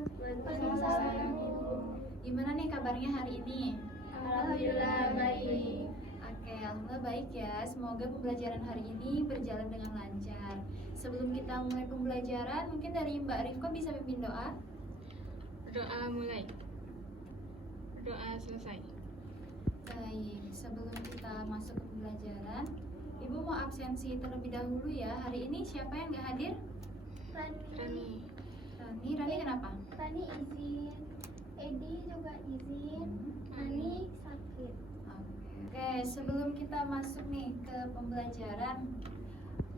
Waalaikumsalam. Gimana nih kabarnya hari ini? Alhamdulillah baik. Oke, alhamdulillah baik ya. Semoga pembelajaran hari ini berjalan dengan lancar. Sebelum kita mulai pembelajaran, mungkin dari Mbak Rifko bisa pimpin doa? Doa mulai. Doa selesai. Baik, sebelum kita masuk ke pembelajaran, Ibu mau absensi terlebih dahulu ya. Hari ini siapa yang nggak hadir? Rani. Rani kenapa? Rani izin, Edi juga izin, Rani sakit. Oke, sebelum kita masuk nih ke pembelajaran,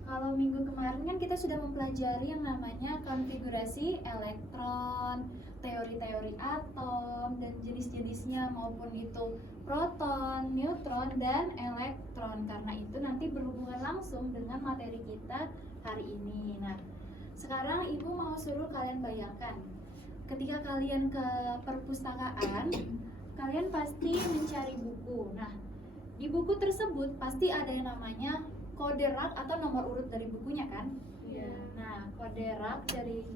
kalau minggu kemarin kan kita sudah mempelajari yang namanya konfigurasi elektron, teori-teori atom, dan jenis-jenisnya maupun itu proton, neutron, dan elektron. Karena itu nanti berhubungan langsung dengan materi kita hari ini. Nah, sekarang Ibu mau suruh kalian bayangkan, ketika kalian ke perpustakaan, kalian pasti mencari buku. Nah, di buku tersebut pasti ada yang namanya kode rak atau nomor urut dari bukunya kan? Iya. Nah, kode rak dari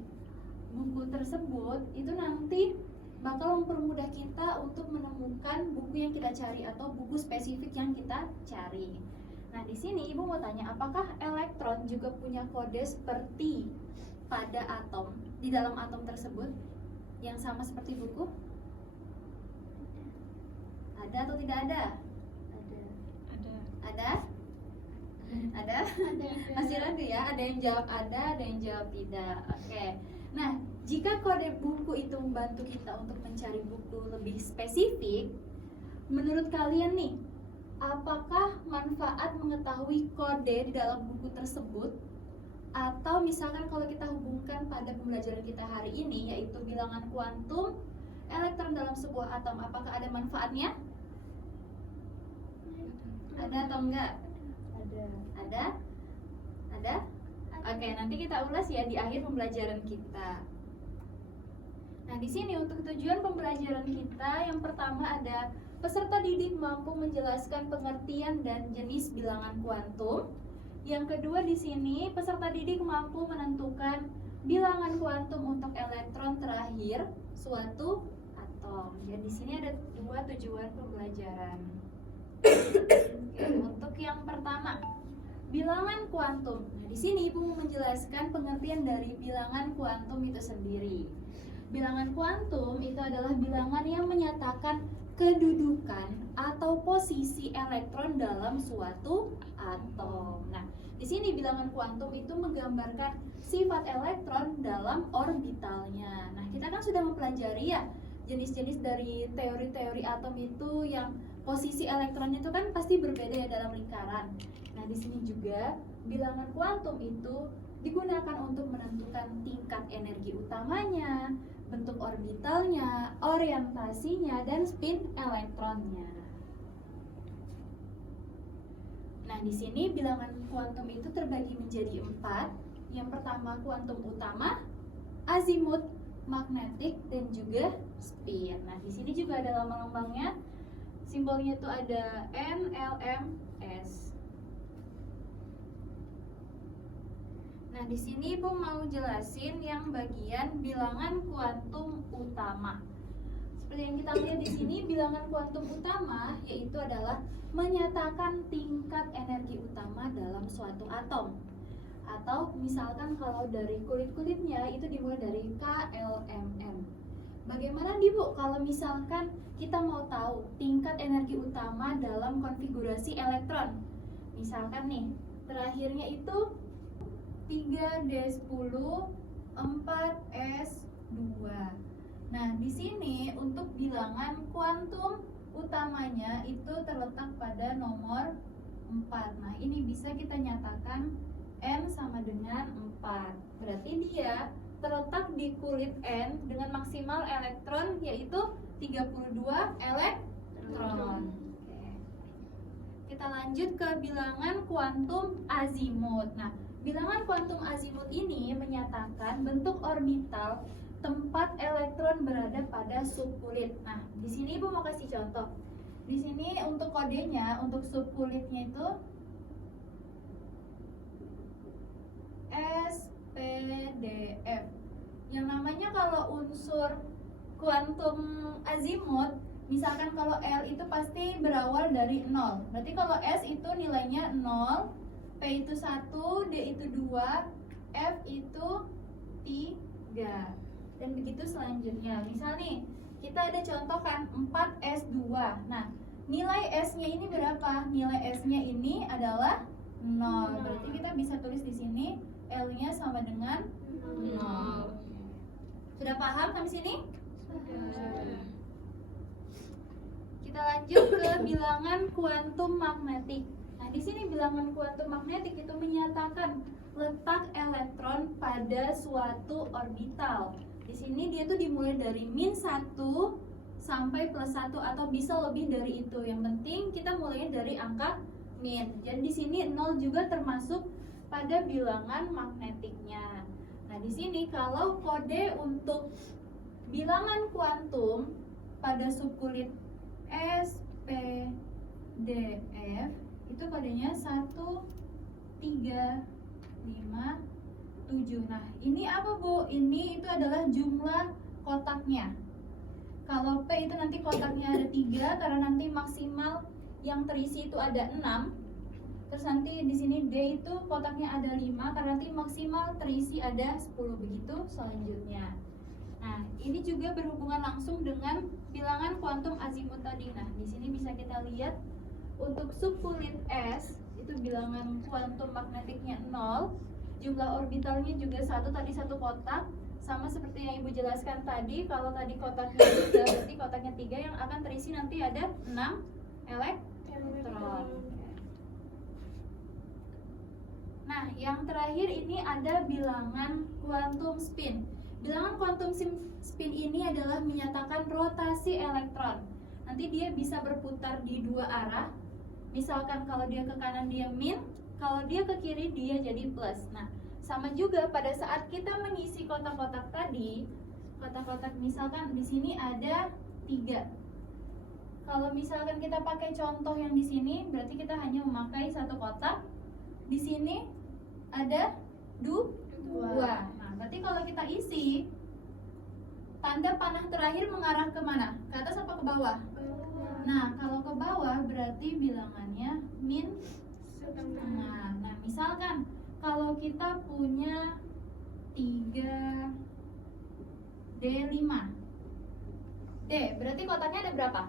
buku tersebut itu nanti bakal mempermudah kita untuk menemukan buku yang kita cari atau buku spesifik yang kita cari. Nah, di sini Ibu mau tanya, apakah elektron juga punya kode seperti pada atom, di dalam atom tersebut yang sama seperti buku? Ada atau tidak ada? Ada. Ada? Ada? Masih ragu ya? Ada yang jawab ada yang jawab tidak. Oke. Nah, jika kode buku itu membantu kita untuk mencari buku lebih spesifik, menurut kalian nih, apakah manfaat mengetahui kode di dalam buku tersebut? Atau misalkan kalau kita hubungkan pada pembelajaran kita hari ini, yaitu bilangan kuantum elektron dalam sebuah atom, apakah ada manfaatnya? Ada atau enggak? Ada. Ada? Ada? Oke, nanti kita ulas ya di akhir pembelajaran kita. Nah, di sini untuk tujuan pembelajaran kita, yang pertama ada peserta didik mampu menjelaskan pengertian dan jenis bilangan kuantum. Yang kedua di sini peserta didik mampu menentukan bilangan kuantum untuk elektron terakhir suatu atom. Jadi di sini ada dua tujuan pembelajaran. Oke, untuk yang pertama, bilangan kuantum. Nah, di sini Ibu mau menjelaskan pengertian dari bilangan kuantum itu sendiri. Bilangan kuantum itu adalah bilangan yang menyatakan kedudukan atau posisi elektron dalam suatu atom. Nah, di sini bilangan kuantum itu menggambarkan sifat elektron dalam orbitalnya. Nah, kita kan sudah mempelajari ya jenis-jenis dari teori-teori atom itu yang posisi elektronnya itu kan pasti berbeda ya dalam lingkaran. Nah, di sini juga bilangan kuantum itu digunakan untuk menentukan tingkat energi utamanya, bentuk orbitalnya, orientasinya, dan spin elektronnya. Nah, di sini bilangan kuantum itu terbagi menjadi 4. Yang pertama kuantum utama, azimut, magnetik, dan juga spin. Nah, di sini juga ada lambang-lambangnya. Simbolnya itu ada N, L, M, S. Nah, di sini Ibu mau jelasin yang bagian bilangan kuantum utama. Seperti yang kita lihat di sini, bilangan kuantum utama yaitu adalah menyatakan tingkat energi utama dalam suatu atom. Atau misalkan kalau dari kulit-kulitnya itu dimulai dari KLMN. Bagaimana nih Bu kalau misalkan kita mau tahu tingkat energi utama dalam konfigurasi elektron? Misalkan nih, terakhirnya itu 3d10 4s2. Nah, di sini untuk bilangan kuantum utamanya itu terletak pada nomor 4. Nah, ini bisa kita nyatakan N sama dengan 4. Berarti dia terletak di kulit N dengan maksimal elektron yaitu 32 elektron. Oke. Kita lanjut ke bilangan kuantum azimut. Nah, bilangan kuantum azimut ini menyatakan bentuk orbital tempat elektron berada pada subkulit. Nah, di sini Ibu mau kasih contoh. Di sini untuk kodenya, untuk subkulitnya itu SPDF. Yang namanya kalau unsur kuantum azimut, misalkan kalau L itu pasti berawal dari 0. Berarti kalau S itu nilainya 0, P itu 1, D itu 2, F itu 3. Dan begitu selanjutnya. Misal nih, kita ada contoh kan 4S2. Nah, nilai S-nya ini berapa? Nilai S-nya ini adalah 0. Berarti kita bisa tulis di sini L-nya sama dengan 0. Sudah paham sampai sini? Kita lanjut ke bilangan kuantum magnetik. Nah, di sini bilangan kuantum magnetik itu menyatakan letak elektron pada suatu orbital. Di sini dia tuh dimulai dari -1 sampai +1 atau bisa lebih dari itu. Yang penting kita mulai dari angka min. Jadi di sini 0 juga termasuk pada bilangan magnetiknya. Nah, di sini kalau kode untuk bilangan kuantum pada subkulit S, P, D, F itu kodenya 1, 3, 5, 7. Nah, ini apa Bu? Ini itu adalah jumlah kotaknya. Kalau P itu nanti kotaknya ada 3 karena nanti maksimal yang terisi itu ada 6. Terus nanti di sini D itu kotaknya ada 5 karena nanti maksimal terisi ada 10. Begitu selanjutnya. Nah, ini juga berhubungan langsung dengan bilangan kuantum azimut tadi. Nah, di sini bisa kita lihat untuk subkulit S itu bilangan kuantum magnetiknya 0. Jumlah orbitalnya juga 1, tadi 1 kotak. Sama seperti yang Ibu jelaskan tadi, kalau tadi kotaknya 3, berarti kotaknya 3 yang akan terisi nanti ada 6 elektron. Nah, yang terakhir ini ada bilangan kuantum spin. Bilangan kuantum spin ini adalah menyatakan rotasi elektron. Nanti dia bisa berputar di 2 arah. Misalkan kalau dia ke kanan dia min, kalau dia ke kiri dia jadi plus. Nah, sama juga pada saat kita mengisi kotak-kotak tadi, kotak-kotak misalkan di sini ada 3. Kalau misalkan kita pakai contoh yang di sini, berarti kita hanya memakai 1 kotak. Di sini ada 2. Nah, berarti kalau kita isi, tanda panah terakhir mengarah ke mana? Ke atas apa ke bawah? Nah, kalau ke bawah berarti bilangannya min setengah. Nah, misalkan kalau kita punya 3 D5. D, berarti kotaknya ada berapa?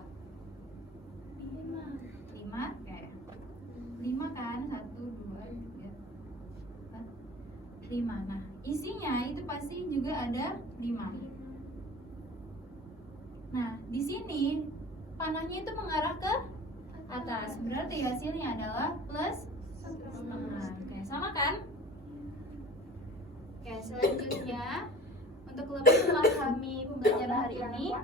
5. Oke. 5 kan? 1, 2, 3, 4, 5. Nah, isinya itu pasti juga ada 5. Nah, di sini panahnya itu mengarah ke atas. Berarti hasilnya adalah plus setengah. Oke, sama kan? Oke, selanjutnya untuk lebih memahami pembelajaran hari ini,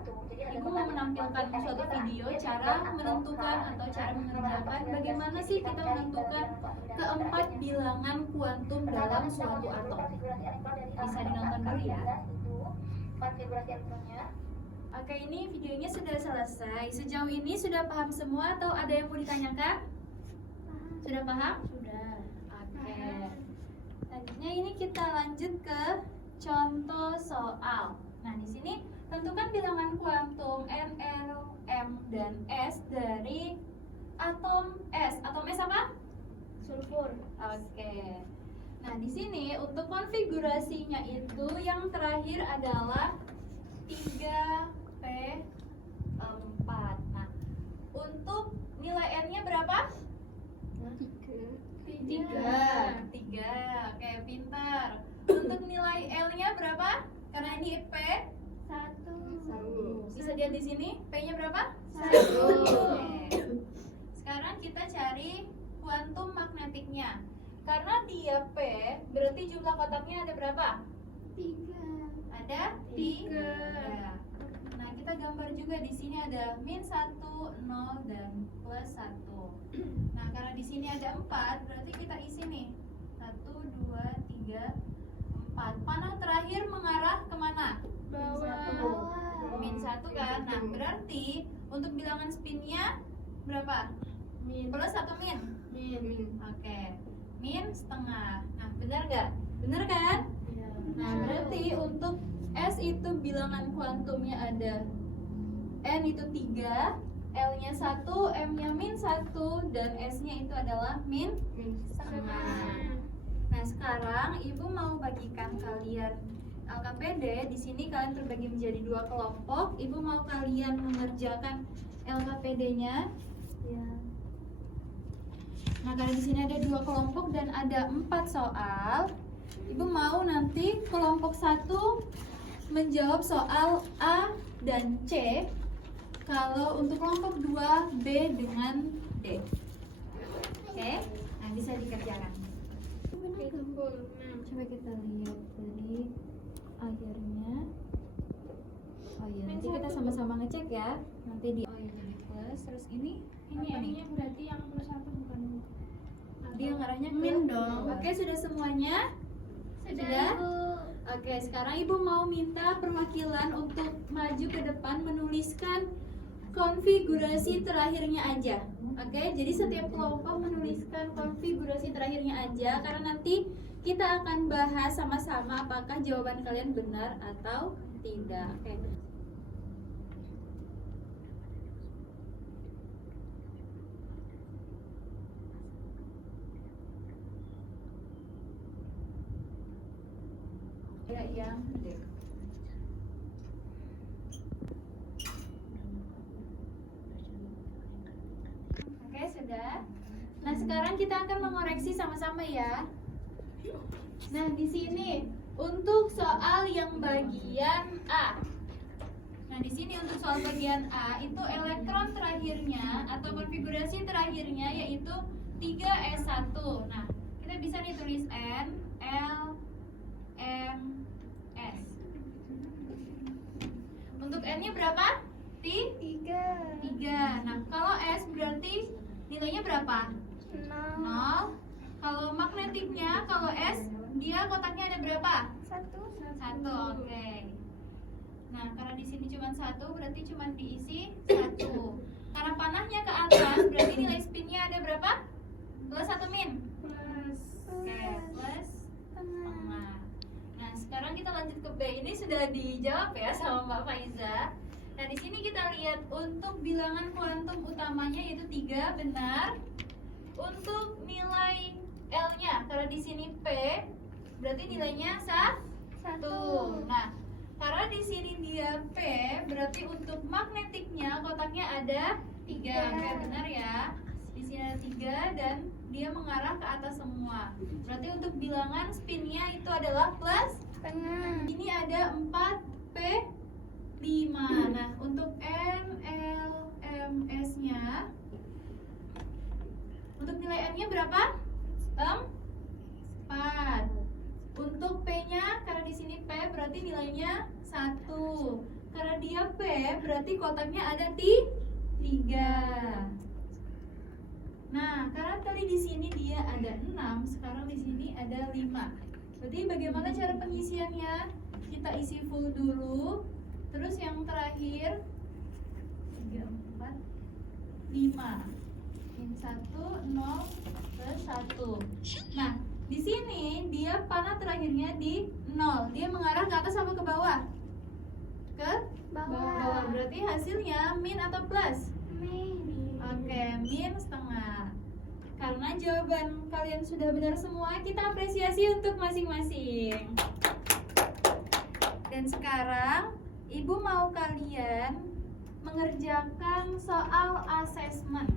Ibu mau menampilkan suatu video cara menentukan atau cara mengerjakan bagaimana sih kita menentukan keempat bilangan kuantum dalam suatu atom. Bisa dinonton dulu ya. Oke, ini videonya sudah selesai. Sejauh ini sudah paham semua atau ada yang mau ditanyakan? Sudah paham? Sudah. Oke. Selanjutnya ini kita lanjut ke contoh soal. Nah, di sini tentukan bilangan kuantum N, R, M, dan S dari atom S. Atom S apa? Sulfur. Oke. Nah, di sini untuk konfigurasinya itu yang terakhir adalah 3P4. Nah, untuk nilai N-nya berapa? 3. Oke, pintar. Untuk nilai L-nya berapa? Karena ini P 1. Bisa lihat di sini P-nya berapa? 1. Sekarang kita cari kuantum magnetiknya. Karena dia P, berarti jumlah kotaknya ada berapa? 3. Ada 3. Nah, kita gambar juga di sini ada -1, 0, dan +1. Nah, karena di sini ada 4, berarti kita isi nih 1, 2, 3, 4. Panah terakhir mengarah kemana? Bawah. -1 kan? Nah, berarti untuk bilangan spinnya berapa? Plus atau min? Oke, min setengah. Nah, benar nggak? Benar kan? Nah, berarti untuk S itu bilangan kuantumnya ada N itu 3, L-nya 1, M-nya -1, dan S-nya itu adalah min setengah. Nah, sekarang Ibu mau bagikan kalian LKPD. Di sini kalian terbagi menjadi 2 kelompok. Ibu mau kalian mengerjakan LKPD-nya. Ya. Nah, karena di sini ada 2 kelompok dan ada 4 soal. Ibu mau nanti kelompok 1 menjawab soal A dan C. Kalau untuk kelompok 2 B dengan D. Oke? Nah, bisa dikerjakan. Coba kita lihat dari akhirnya. Oh iya, nanti kita sama-sama ngecek ya. Nanti di oh iya jadi plus, terus ini apa nih? Berarti yang +1 bukan Dia ngarahnya ke Min dong. Oke, sudah semuanya? Sudah? Oke, sekarang Ibu mau minta perwakilan untuk maju ke depan menuliskan konfigurasi terakhirnya aja. Oke, jadi setiap kelompok menuliskan konfigurasi terakhirnya aja karena nanti kita akan bahas sama-sama apakah jawaban kalian benar atau tidak. Oke. Ya, yang D. Oke, sudah. Nah, sekarang kita akan mengoreksi sama-sama ya. Nah, di sini untuk soal yang bagian A. Nah, di sini untuk soal bagian A itu elektron terakhirnya atau konfigurasi terakhirnya yaitu 3s1. Nah, kita bisa nih tulis N, L, M, S. Untuk N-nya berapa? 3. Nah, kalau S berarti nilainya berapa? 0. Kalau magnetiknya, kalau S, dia kotaknya ada berapa? 1. Oke. Nah, karena di sini cuma 1, berarti cuma diisi 1. Karena panahnya ke atas, berarti nilai spinnya ada berapa? Plus atau min? Oke, plus setengah. Nah, sekarang kita lanjut ke B. Ini sudah dijawab ya sama Mbak Faiza. Nah, di sini kita lihat untuk bilangan kuantum utamanya yaitu 3, benar. Untuk nilai L-nya, karena di sini P, berarti nilainya 1. Nah, karena di sini dia P, berarti untuk magnetiknya kotaknya ada 3. Oke, benar ya. Di sini ada 3 dan dia mengarah ke atas semua. Berarti untuk bilangan spinnya itu adalah plus setengah. Ini ada 4 P 5. Nah, untuk N, L, M, S-nya, untuk nilai N-nya berapa? 4. Untuk P-nya, karena di sini P berarti nilainya 1. Karena dia P, berarti kotaknya ada 3. Nah, karena tadi di sini dia ada 6, sekarang di sini ada 5. Berarti bagaimana cara pengisiannya? Kita isi full dulu. Terus yang terakhir 3, 4, 5. Ini 1, 0, terus 1. Nah, di sini dia panah terakhirnya di 0. Dia mengarah ke atas apa ke bawah? Ke bawah. Berarti hasilnya min atau plus? Oke, min setengah. Karena jawaban kalian sudah benar semua, kita apresiasi untuk masing-masing. Dan sekarang Ibu mau kalian mengerjakan soal assessment.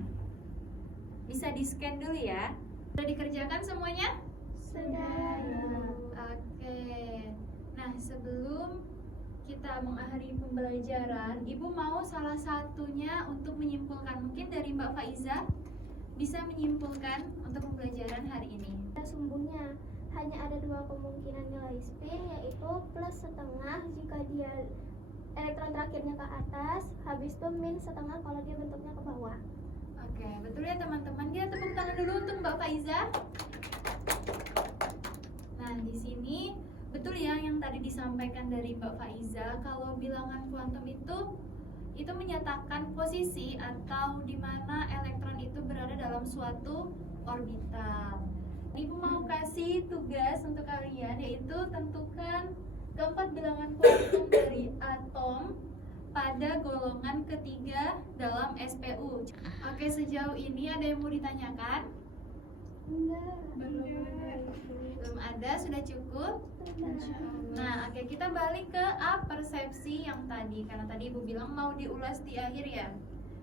Bisa di-scan dulu ya. Sudah dikerjakan semuanya? Sudah. Oke. Nah, sebelum kita mengakhiri pembelajaran, Ibu mau salah satunya untuk menyimpulkan. Mungkin dari Mbak Faiza bisa menyimpulkan untuk pembelajaran hari ini. Sesungguhnya hanya ada 2 kemungkinan nilai spin, yaitu plus setengah jika dia elektron terakhirnya ke atas, habis itu min setengah kalau dia bentuknya ke bawah. Oke, betul ya teman-teman. Kita tepuk tangan dulu untuk Mbak Faiza. Nah, di sini betul ya yang tadi disampaikan dari Mbak Faiza, kalau bilangan kuantum itu menyatakan posisi atau di mana elektron itu berada dalam suatu orbital. Ibu mau kasih tugas untuk kalian, yaitu tentukan keempat bilangan kuantum dari atom pada golongan ketiga dalam SPU. Oke, sejauh ini ada yang mau ditanyakan? Enggak. Belum ada, sudah cukup? Nah, oke, kita balik ke apersepsi yang tadi, karena tadi Ibu bilang mau diulas di akhir ya.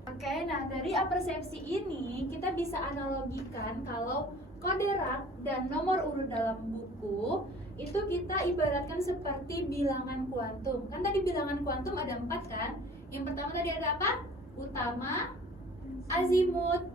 Oke, nah dari apersepsi ini kita bisa analogikan kalau kode rak dan nomor urut dalam buku itu kita ibaratkan seperti bilangan kuantum. Kan tadi bilangan kuantum ada 4 kan? Yang pertama tadi ada apa? Utama, azimut,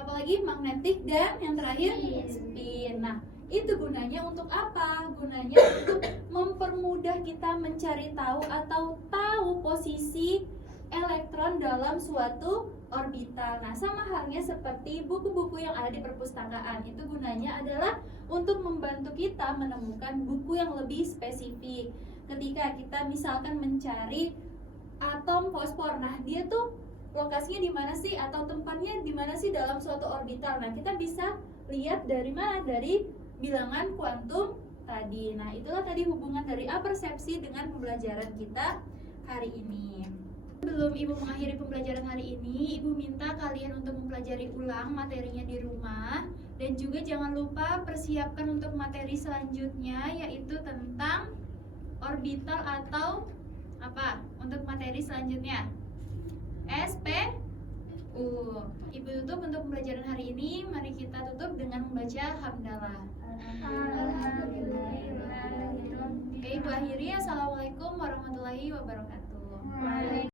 apalagi magnetik, dan yang terakhir spin. Nah, itu gunanya untuk apa? Gunanya untuk mempermudah kita mencari tahu atau tahu posisi elektron dalam suatu orbital. Nah, sama halnya seperti buku-buku yang ada di perpustakaan. Itu gunanya adalah untuk membantu kita menemukan buku yang lebih spesifik. Ketika kita misalkan mencari atom fosfor, nah dia tuh lokasinya di mana sih atau tempatnya di mana sih dalam suatu orbital. Nah, kita bisa lihat dari mana? Dari bilangan kuantum tadi. Nah, itulah tadi hubungan dari apersepsi dengan pembelajaran kita hari ini. Sebelum Ibu mengakhiri pembelajaran hari ini, Ibu minta kalian untuk mempelajari ulang materinya di rumah. Dan juga jangan lupa persiapkan untuk materi selanjutnya, yaitu tentang orbital atau apa? Untuk materi selanjutnya SPU. Ibu tutup untuk pembelajaran hari ini. Mari kita tutup dengan membaca hamdalah. Oke, Ibu akhiri. Assalamualaikum warahmatullahi wabarakatuh.